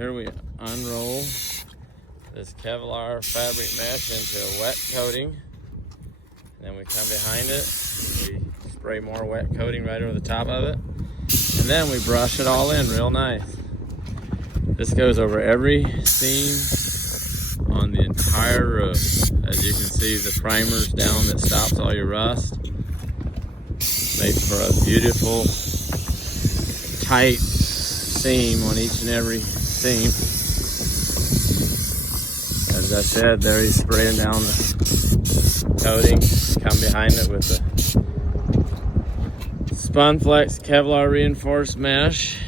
here we unroll this Kevlar fabric mesh into a wet coating. And then we come behind it, we spray more wet coating right over the top of it. And then we brush it all in real nice. This goes over every seam on the entire roof. As you can see, the primer's down that stops all your rust. Makes for a beautiful, tight seam on each and every seam. As I said, there he's spraying down the coating. Come behind it with the Spunflex Kevlar reinforced mesh,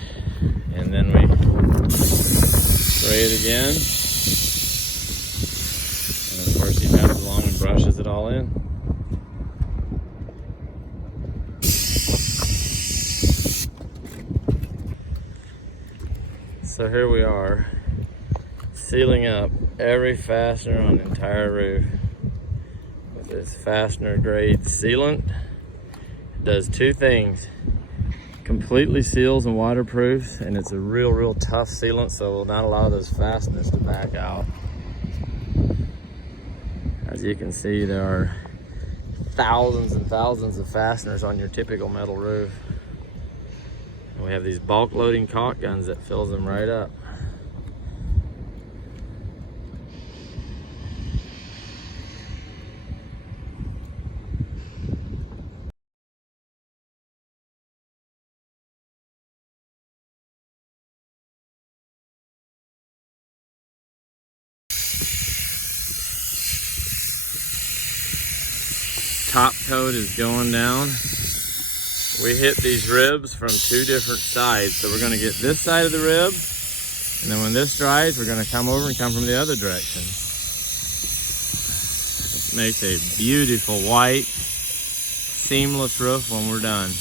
and then we spray it again. And of course he passes along and brushes it all in. So here we are, sealing up every fastener on the entire roof with this fastener grade sealant. It does two things: completely seals and waterproofs, and it's a real tough sealant, so it will not allow those fasteners to back out. As you can see, there are thousands and thousands of fasteners on your typical metal roof. And we have these bulk loading caulk guns that fills them right up. Top coat is going down. We hit these ribs from two different sides. So we're gonna get this side of the rib, and then when this dries, we're gonna come over and come from the other direction. This makes a beautiful white, seamless roof when we're done.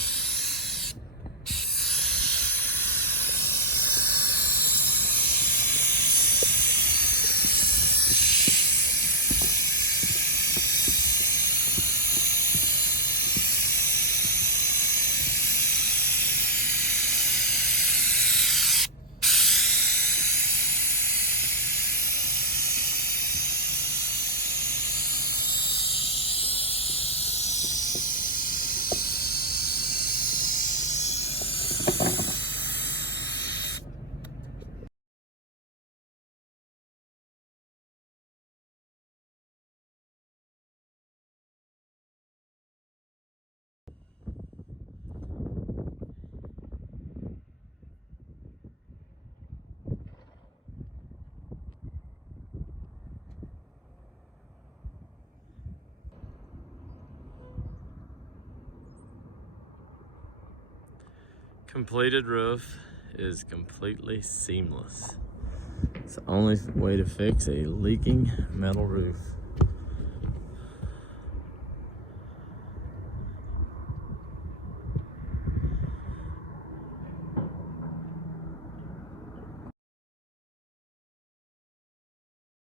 Completed roof is completely seamless. It's the only way to fix a leaking metal roof.